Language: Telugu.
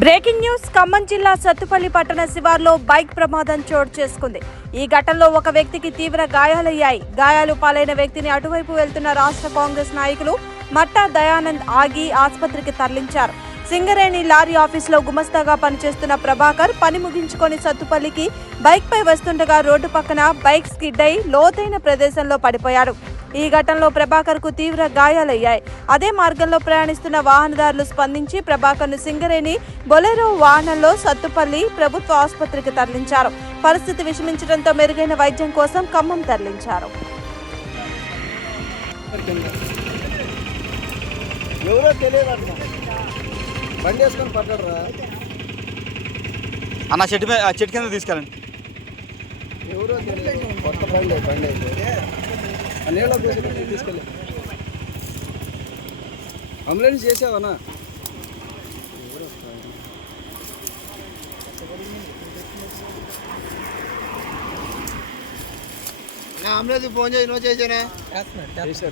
Breaking news. ఖమ్మం జిల్లా సత్తుపల్లి పట్టణ శివార్లో బైక్ ప్రమాదం చోటు చేసుకుంది. ఈ ఘటనలో ఒక వ్యక్తికి తీవ్ర గాయాలయ్యాయి. గాయాలు పాలైన వ్యక్తిని అటువైపు వెళ్తున్న రాష్ట్ర కాంగ్రెస్ నాయకులు మట్టా దయానంద్ ఆగి ఆసుపత్రికి తరలించారు. సింగరేణి లారీ ఆఫీసులో గుమస్తాగా పనిచేస్తున్న ప్రభాకర్ పని ముగించుకొని సత్తుపల్లికి బైక్ పై వస్తుండగా రోడ్డు పక్కన బైక్ స్కిడ్ అయి లోతైన ప్రదేశంలో పడిపోయాడు. ఈ ఘటనలో ప్రభాకర్కు తీవ్ర గాయాలయ్యాయి. అదే మార్గంలో ప్రయాణిస్తున్న వాహనదారులు స్పందించి ప్రభాకర్ను సింగరేణి బొలెరో వాహనంలో సత్తుపల్లి ప్రభుత్వ ఆసుపత్రికి తరలించారు. పరిస్థితి విషమించడంతో మెరుగైన వైద్యం కోసం ఖమ్మం తరలించారు. ఎవరో తెలియదు అట్లా బండి వేసుకొని పడ్డాడురా. అన్న చెట్టు చెట్టు కింద తీసుకెళ్ళండి. ఎవరో తెలియదు. కొత్త బండి బండి అయితే. నీళ్ళ కూర్చొని తీసుకెళ్ళి. అంబులెన్స్ చేసావనా? అంబులెన్స్ ఫోన్ చేసి నువ్వు చేసానే